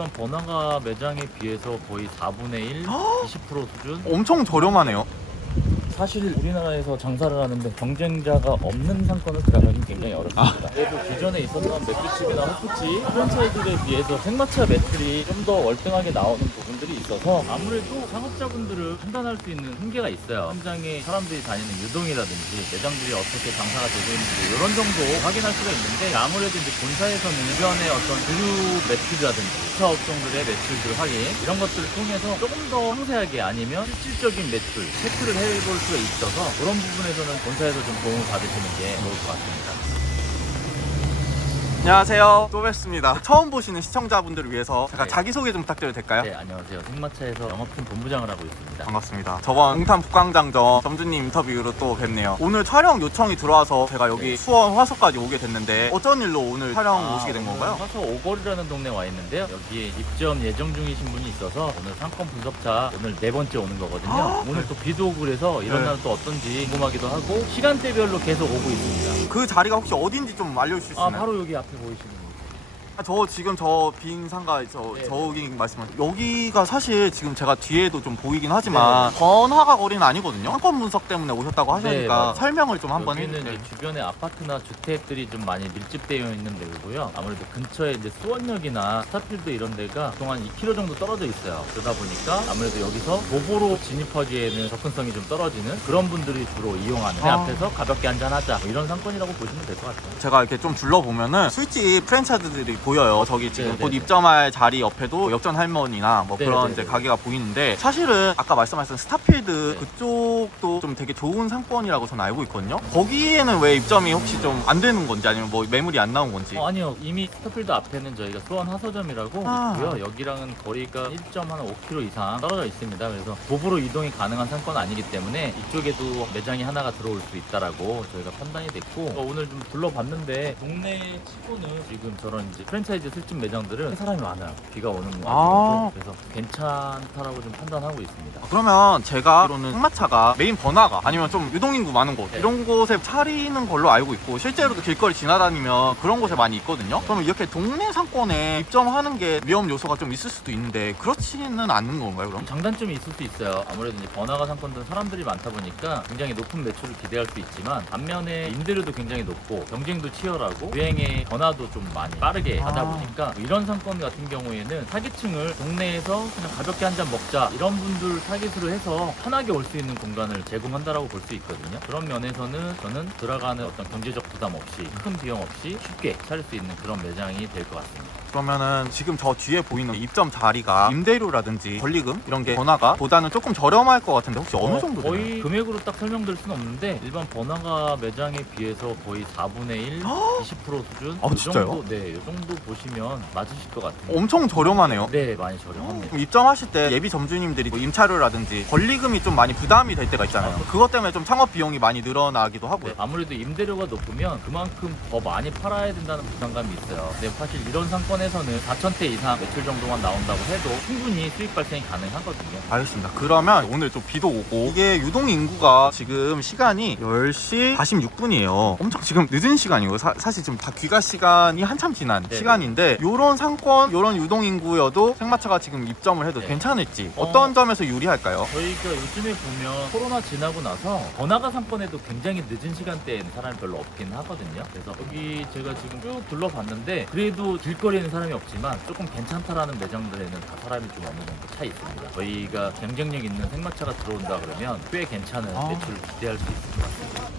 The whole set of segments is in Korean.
일반 번화가 매장에 비해서 거의 4분의 1, 20% 수준? 엄청 저렴하네요. 사실 우리나라에서 장사를 하는데 경쟁자가 없는 상권을 들어가긴 굉장히 어렵습니다. 그래도 기존에 있었던 맥주집이나 호프집 프랜차이즈에 비해서 생마차 매출이 좀 더 월등하게 나오는 부분들이 있어서 아무래도 창업자분들을 판단할 수 있는 한계가 있어요. 현장에 사람들이 다니는 유동이라든지 매장들이 어떻게 장사가 되고 있는지 이런 정도 확인할 수가 있는데 아무래도 이제 본사에서는 주변의 어떤 주류 매출이라든지 2차 업종들의 매출들 확인 이런 것들을 통해서 조금 더 상세하게 아니면 실질적인 매출 체크를 해볼 수가 있어서 그런 부분에서는 본사에서 좀 도움을 받으시는 게 좋을 것 같습니다. 안녕하세요. 또 뵙습니다. 처음 보시는 시청자분들을 위해서 제가 네. 자기소개 좀 부탁드려도 될까요? 네, 안녕하세요. 생마차에서 영업팀 본부장을 하고 있습니다. 반갑습니다. 저번 동탄 북광장점 점주님 인터뷰로 또 뵙네요. 오늘 촬영 요청이 들어와서 제가 여기 네. 수원 화서까지 오게 됐는데 어쩐 일로 오늘 촬영 오시게 된 건가요? 화서 오거리라는 동네 와 있는데요. 여기에 입점 예정 중이신 분이 있어서 오늘 상권 분석차 오늘 4번째 오는 거거든요. 오늘 또 비도 오고 그래서 이런 네. 날은 또 어떤지 궁금하기도 하고 시간대별로 계속 오고 있습니다. 그 자리가 혹시 어딘지 좀 알려주실 수 있나요? 바로 여기 앞에 보이시는 저 지금 저 빈 상가 네. 저기 말씀하신 여기가 사실 지금 제가 뒤에도 좀 보이긴 하지만 번화가 거리는 아니거든요. 상권 분석 때문에 오셨다고 하시니까 맞아요. 설명을 좀 한번 여기는 해주세요. 이제 주변에 아파트나 주택들이 좀 많이 밀집되어 있는 데고요. 아무래도 근처에 이제 수원역이나 스타필드 이런 데가 그동안 2km 정도 떨어져 있어요. 그러다 보니까 아무래도 여기서 도보로 진입하기에는 접근성이 좀 떨어지는 그런 분들이 주로 이용하는 데 앞에서 가볍게 한잔하자 뭐 이런 상권이라고 보시면 될 것 같아요. 제가 이렇게 좀 둘러보면은 술집 프랜차이즈들이 보여요. 저기 지금 네네네. 곧 입점할 자리 옆에도 역전 할머니나 뭐 그런 네네네. 이제 가게가 보이는데 사실은 아까 말씀하신 스타필드 네. 그쪽도 좀 되게 좋은 상권이라고 저는 알고 있거든요. 거기에는 왜 입점이 혹시 좀 안 되는 건지 아니면 뭐 매물이 안 나온 건지. 아니요. 이미 스타필드 앞에는 저희가 수원 화서점이라고 있고요. 여기랑은 거리가 1.5km 이상 떨어져 있습니다. 그래서 도보로 이동이 가능한 상권은 아니기 때문에 이쪽에도 매장이 하나가 들어올 수 있다라고 저희가 판단이 됐고 오늘 좀 둘러봤는데 동네 치고는 지금 저런 이제 프랜차이즈 술집 매장들은 사람이 많아요. 비가 오는 와중에도 그래서 괜찮다라고 좀 판단하고 있습니다. 그러면 제가 알기로는 승마차가 메인 번화가 아니면 좀 유동인구 많은 곳 네. 이런 곳에 차리는 걸로 알고 있고 실제로도 길거리 지나다니면 그런 곳에 많이 있거든요. 그러면 이렇게 동네 상권에 입점하는 게 위험 요소가 좀 있을 수도 있는데 그렇지는 않는 건가요 그럼? 장단점이 있을 수 있어요. 아무래도 이제 번화가 상권들은 사람들이 많다 보니까 굉장히 높은 매출을 기대할 수 있지만 반면에 임대료도 굉장히 높고 경쟁도 치열하고 유행의 변화도 좀 많이 빠르게 하다 보니까 이런 상권 같은 경우에는 타깃층을 동네에서 그냥 가볍게 한 잔 먹자 이런 분들 타깃으로 해서 편하게 올 수 있는 공간을 제공한다라고 볼 수 있거든요. 그런 면에서는 저는 들어가는 어떤 경제적 부담 없이 큰 비용 없이 쉽게 차릴 수 있는 그런 매장이 될 것 같습니다. 그러면은 지금 저 뒤에 보이는 입점 자리가 임대료라든지 권리금 이런 게 번화가 보다는 조금 저렴할 것 같은데 혹시 어느 정도 되나요? 거의 금액으로 딱 설명드릴 수는 없는데 일반 번화가 매장에 비해서 거의 4분의 1, 20% 수준 아, 이 진짜요? 정도, 네, 이 정도 보시면 맞으실 것 같아요. 엄청 저렴하네요. 네, 많이 저렴합니다. 그럼 입점하실 때 예비 점주님들이 뭐 임차료라든지 권리금이 좀 많이 부담이 될 때가 있잖아요. 그것 때문에 좀 창업 비용이 많이 늘어나기도 하고요. 네, 아무래도 임대료가 높으면 그만큼 더 많이 팔아야 된다는 부담감이 있어요. 근데 사실 이런 상권에서는 4,000대 이상 매출 정도만 나온다고 해도 충분히 수익 발생이 가능하거든요. 알겠습니다. 그러면 오늘 좀 비도 오고 이게 유동 인구가 지금 시간이 10시 46분이에요. 엄청 지금 늦은 시간이고 사실 지금 다 귀가 시간이 한참 지난 네. 시간인데 요런 상권, 요런 유동 인구여도 생마차가 지금 입점을 해도 네. 괜찮을지 어떤 점에서 유리할까요? 저희가 요즘에 보면 코로나 지나고 나서 번화가 상권에도 굉장히 늦은 시간대에는 사람이 별로 없긴 하거든요. 그래서 여기 제가 지금 쭉 둘러봤는데 그래도 길거리에는 사람이 없지만 조금 괜찮다라는 매장들에는 다 사람이 좀 어느 정도 차 있습니다. 저희가 경쟁력 있는 생마차가 들어온다 그러면 꽤 괜찮은 매출을 기대할 수 있을 것 같습니다.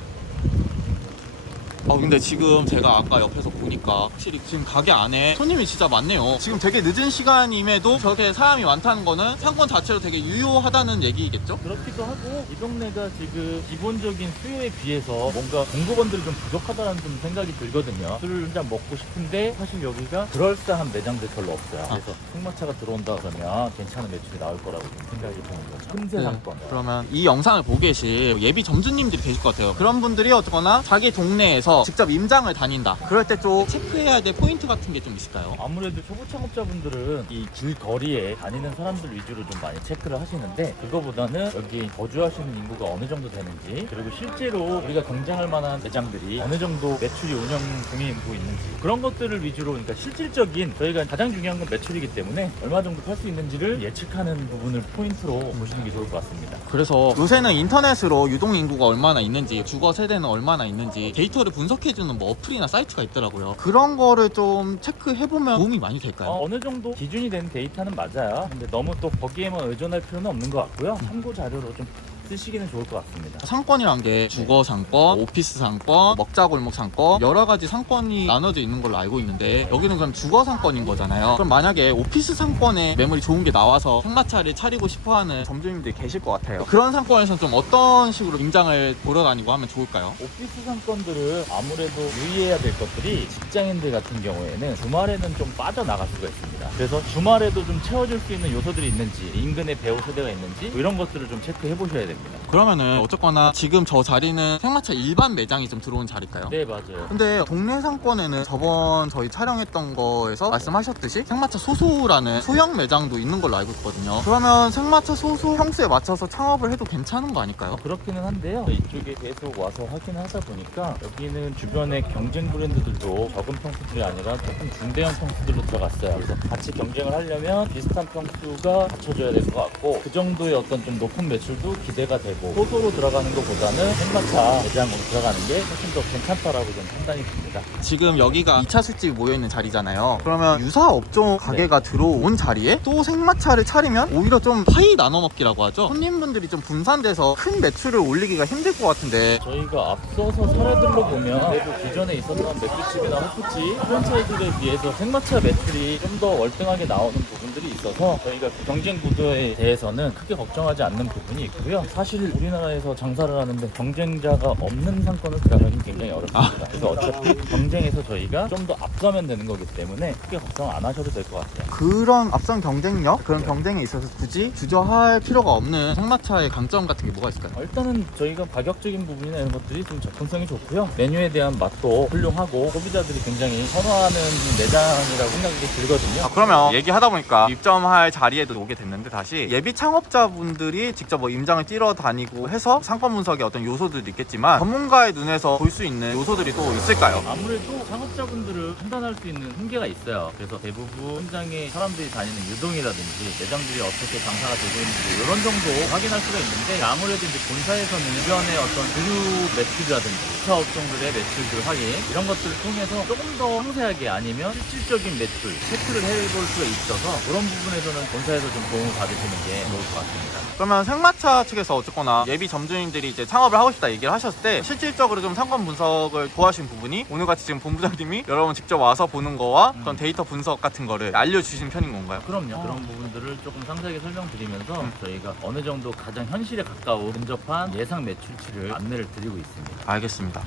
근데 지금 제가 아까 옆에서 보니까 확실히 지금 가게 안에 손님이 진짜 많네요. 지금 되게 늦은 시간임에도 저렇게 사람이 많다는 거는 상권 자체로 되게 유효하다는 얘기겠죠? 그렇기도 하고 이 동네가 지금 기본적인 수요에 비해서 뭔가 공급원들이 좀 부족하다는 좀 생각이 들거든요. 술을 한 잔 먹고 싶은데 사실 여기가 그럴싸한 매장들 별로 없어요. 그래서 승마차가 들어온다 그러면 괜찮은 매출이 나올 거라고 좀 생각이 드는 거죠. 틈새 상권. 그러면 이 영상을 보고 계실 예비 점주님들이 계실 것 같아요. 그런 분들이 어쨌거나 자기 동네에서 가서 직접 임장을 다닌다. 그럴 때 좀 체크해야 될 포인트 같은 게 좀 있을까요? 아무래도 초보 창업자분들은 이 길거리에 다니는 사람들 위주로 좀 많이 체크를 하시는데, 그거보다는 여기 거주하시는 인구가 어느 정도 되는지, 그리고 실제로 우리가 경쟁할 만한 매장들이 어느 정도 매출이 운영 중이고 있는지, 그런 것들을 위주로, 그러니까 실질적인, 저희가 가장 중요한 건 매출이기 때문에 얼마 정도 팔 수 있는지를 예측하는 부분을 포인트로 보시는 게 좋을 것 같습니다. 그래서 요새는 인터넷으로 유동 인구가 얼마나 있는지, 주거 세대는 얼마나 있는지 데이터를 분석해주는 뭐 어플이나 사이트가 있더라고요. 그런 거를 좀 체크해보면 도움이 많이 될까요? 어느 정도 기준이 된 데이터는 맞아요. 근데 너무 또 거기에만 의존할 필요는 없는 것 같고요. 참고 자료로 좀 쓰시기는 좋을 것 같습니다. 상권이란 게 주거 상권, 오피스 상권, 먹자골목 상권, 여러 가지 상권이 나눠져 있는 걸로 알고 있는데, 여기는 그럼 주거 상권인 거잖아요. 그럼 만약에 오피스 상권에 매물이 좋은 게 나와서 생마차를 차리고 싶어하는 점주님들이 계실 것 같아요. 그런 상권에서는 좀 어떤 식으로 임장을 보러 다니고 하면 좋을까요? 오피스 상권들은 아무래도 유의해야 될 것들이, 직장인들 같은 경우에는 주말에는 좀 빠져나갈 수가 있습니다. 그래서 주말에도 좀 채워줄 수 있는 요소들이 있는지, 인근에 배우 세대가 있는지, 뭐 이런 것들을 좀 체크해 보셔야 됩니다. 그러면은 어쨌거나 지금 저 자리는 생마차 일반 매장이 좀 들어온 자리일까요? 네, 맞아요. 근데 동네 상권에는 저번 저희 촬영했던 거에서 말씀하셨듯이 생마차 소소라는 소형 매장도 있는 걸로 알고 있거든요. 그러면 생마차 소소 평수에 맞춰서 창업을 해도 괜찮은 거 아닐까요? 그렇기는 한데요. 이쪽에 계속 와서 확인하다 보니까 여기는 주변의 경쟁 브랜드들도 적은 평수들이 아니라 조금 중대형 평수들로 들어갔어요. 그래서 같이 경쟁을 하려면 비슷한 평수가 갖춰져야 될 것 같고, 그 정도의 어떤 좀 높은 매출도 기대가 되고, 소소로 들어가는 것보다는 생마차 매장으로 들어가는 게 훨씬 더 괜찮다라고 좀 판단이 듭니다. 지금 여기가 2차 술집이 모여있는 자리잖아요. 그러면 유사 업종 가게가 들어온 자리에 또 생마차를 차리면 오히려 좀 파이 나눠 먹기라고 하죠. 손님분들이 좀 분산돼서 큰 매출을 올리기가 힘들 것 같은데, 저희가 앞서서 사례들로 보면 그래도 기존에 있었던 맥주집이나 호프집 프랜차이즈에 비해서 생마차 매출이 좀 더 월등하게 나오는 부분들이 있어서 저희가 그 경쟁 구도에 대해서는 크게 걱정하지 않는 부분이 있고요. 사실 우리나라에서 장사를 하는데 경쟁자가 없는 상권을 들어가긴 굉장히 어렵습니다. 그래서 어차피 경쟁에서 저희가 좀 더 앞서면 되는 거기 때문에 크게 걱정 안 하셔도 될 것 같아요. 그런 앞선 경쟁력, 그런 경쟁에 있어서 굳이 주저할 필요가 없는 생마차의 강점 같은 게 뭐가 있을까요? 일단은 저희가 가격적인 부분이나 이런 것들이 좀 접근성이 좋고요. 메뉴에 대한 맛도 훌륭하고 소비자들이 굉장히 선호하는 매장이라고 생각이 들거든요. 그러면 얘기하다 보니까 입점할 자리에도 오게 됐는데, 다시 예비 창업자분들이 직접 뭐 임장을 뛰러 다니고 해서 상권 분석의 어떤 요소들도 있겠지만, 전문가의 눈에서 볼 수 있는 요소들이 또 있을까요? 아무래도 창업자분들을 판단할 수 있는 한계가 있어요. 그래서 대부분 현장에 사람들이 다니는 유동이라든지 매장들이 어떻게 장사가 되고 있는지 이런 정도 확인할 수가 있는데, 아무래도 이제 본사에서는 주변의 어떤 주류 매출이라든지 주차 업종들의 매출들 확인, 이런 것들을 통해서 조금 더 상세하게, 아니면 실질적인 매출 체크를 해볼 수가 있어서, 그런 부분에서는 본사에서 좀 도움을 받으시는 게 좋을 것 같습니다. 그러면 생마차 측에서 어쨌거나 예비 점주님들이 이제 창업을 하고 싶다 얘기를 하셨을 때, 실질적으로 좀 상권 분석을 도와주신 부분이 오늘같이 지금 본부장님이 여러분 직접 와서 보는 거와 그런 데이터 분석 같은 거를 알려주신 편인 건가요? 그럼요. 그런 부분들을 조금 상세하게 설명드리면서 저희가 어느 정도 가장 현실에 가까운 근접한 예상 매출치를 안내를 드리고 있습니다. 알겠습니다.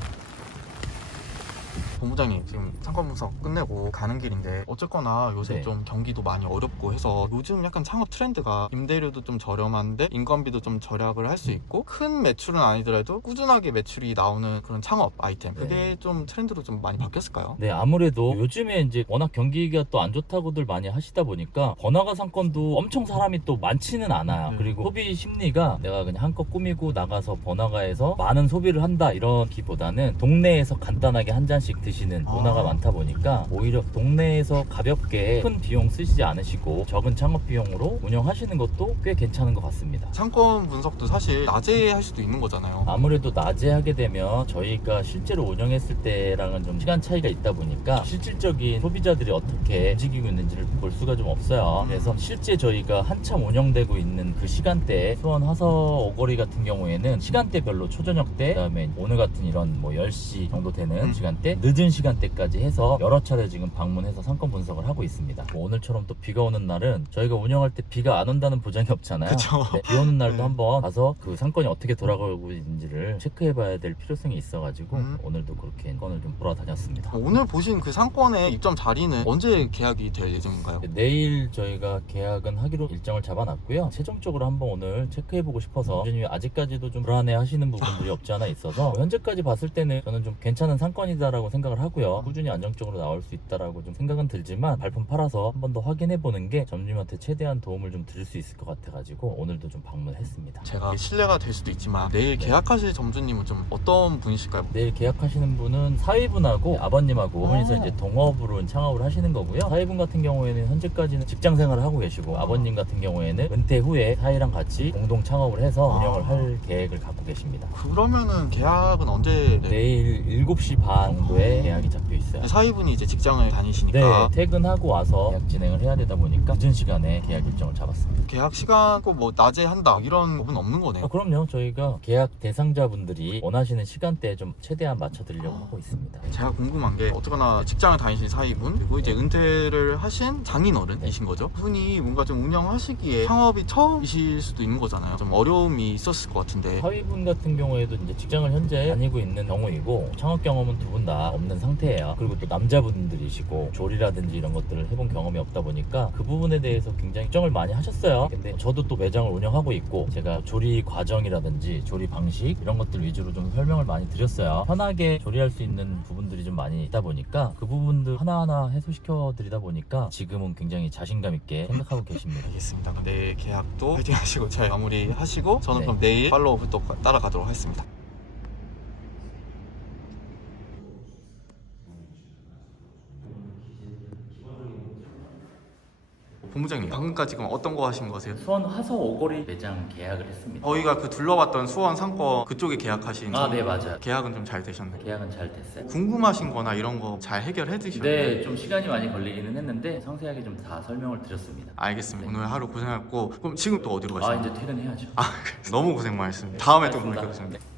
본부장님, 지금 상권 분석 끝내고 가는 길인데, 어쨌거나 요새 네. 좀 경기도 많이 어렵고 해서 요즘 약간 창업 트렌드가 임대료도 좀 저렴한데 인건비도 좀 절약을 할 수 있고, 큰 매출은 아니더라도 꾸준하게 매출이 나오는 그런 창업 아이템, 그게 좀 트렌드로 좀 많이 바뀌었을까요? 네, 아무래도 요즘에 이제 워낙 경기가 또 안 좋다고들 많이 하시다 보니까 번화가 상권도 엄청 사람이 또 많지는 않아요. 그리고 소비 심리가 내가 그냥 한껏 꾸미고 나가서 번화가에서 많은 소비를 한다 이런기보다는 동네에서 간단하게 한 잔씩 드시는 문화가 많다 보니까, 오히려 동네에서 가볍게 큰 비용 쓰시지 않으시고 적은 창업 비용으로 운영하시는 것도 꽤 괜찮은 것 같습니다. 상권 분석도 사실 낮에 할 수도 있는 거잖아요. 아무래도 낮에 하게 되면 저희가 실제로 운영했을 때랑은 좀 시간 차이가 있다 보니까 실질적인 소비자들이 어떻게 움직이고 있는지를 볼 수가 좀 없어요. 그래서 실제 저희가 한참 운영되고 있는 그 시간대에, 수원 화서 오거리 같은 경우에는 시간대별로 초저녁 때, 그다음에 오늘 같은 이런 뭐 10시 정도 되는 시간대, 늦은 늦은 시간대까지 해서 여러 차례 지금 방문해서 상권 분석을 하고 있습니다. 뭐 오늘처럼 또 비가 오는 날은 저희가 운영할 때 비가 안 온다는 보장이 없잖아요. 그쵸. 네, 비 오는 날도 네. 한번 가서 그 상권이 어떻게 돌아가고 있는지를 체크해봐야 될 필요성이 있어가지고 오늘도 그렇게 상권을 좀 보러 다녔습니다. 오늘 보신 그 상권의 입점 자리는 언제 계약이 될 예정인가요? 내일 저희가 계약은 하기로 일정을 잡아놨고요. 최종적으로 한번 오늘 체크해보고 싶어서 꾸준히 아직까지도 좀 불안해하시는 부분들이 없지 않아 있어서 현재까지 봤을 때는 저는 좀 괜찮은 상권이다라고 생각을 하고요. 꾸준히 안정적으로 나올 수 있다라고 좀 생각은 들지만 발품 팔아서 한 번 더 확인해보는 게 점주님한테 최대한 도움을 좀 드릴 수 있을 것 같아가지고 오늘도 좀 방문했습니다. 제가 신뢰가 될 수도 있지만 내일 계약하실 점주님은 좀 어떤 분이실까요? 내일 계약하시는 분은 사위분하고 아버님하고 분이서 이제 동업으로 창업을 하시는 거고요. 사위분 같은 경우에는 현재까지는 직장 생활을 하고 계시고 아버님 같은 경우에는 은퇴 후에 사위랑 같이 공동 창업을 해서 운영을 할 계획을 갖고 계십니다. 그러면은 계약은 언제? 내일 7시 반 정도에 계약이 잡혀 있어요. 사위분이 이제 직장을 네, 다니시니까 퇴근하고 와서 계약 진행을 해야 되다 보니까 늦은 시간에 계약 일정을 잡았습니다. 계약 시간 꼭 뭐 낮에 한다 이런 법은 없는 거네요. 그럼요. 저희가 계약 대상자분들이 원하시는 시간대에 좀 최대한 맞춰드리려고 하고 있습니다. 제가 궁금한 게 어쨌거나 직장을 다니신 사위분 그리고 이제 은퇴를 하신 장인어른이신 거죠. 그분이 뭔가 좀 운영하시기에 창업이 처음이실 수도 있는 거잖아요. 좀 어려움이 있었을 것 같은데 사위분 같은 경우에도 이제 직장을 현재 다니고 있는 경우이고 창업 경험은 두 분 다 없는 상태예요. 그리고 또 남자분들이시고 조리라든지 이런 것들을 해본 경험이 없다 보니까 그 부분에 대해서 굉장히 걱정을 많이 하셨어요. 근데 저도 또 매장을 운영하고 있고 제가 조리 과정이라든지 조리 방식 이런 것들 위주로 좀 설명을 많이 드렸어요. 편하게 조리할 수 있는 부분들이 좀 많이 있다 보니까 그 부분들 하나하나 해소시켜 드리다 보니까 지금은 굉장히 자신감 있게 생각하고 계십니다. 알겠습니다. 내일 계약도 파이팅 하시고 잘 마무리하시고 저는 네. 그럼 내일 팔로우 또 따라가도록 하겠습니다. 본부장님 방금까지 그럼 어떤 거 하신 거세요? 수원 화서 오거리 매장 계약을 했습니다. 저희가 그 둘러봤던 수원 상권 그쪽에 계약하신 네, 맞아요. 계약은 좀 잘 되셨나요? 계약은 잘 됐어요. 궁금하신 거나 이런 거 잘 해결해 주셨나요? 네, 좀 시간이 많이 걸리기는 했는데 상세하게 좀 다 설명을 드렸습니다. 알겠습니다. 오늘 하루 고생했고 그럼 지금 또 어디로 가시나요? 이제 퇴근해야죠. 너무 고생 많으셨습니다. 다음에 또 고맙습니다. 뵙겠습니다.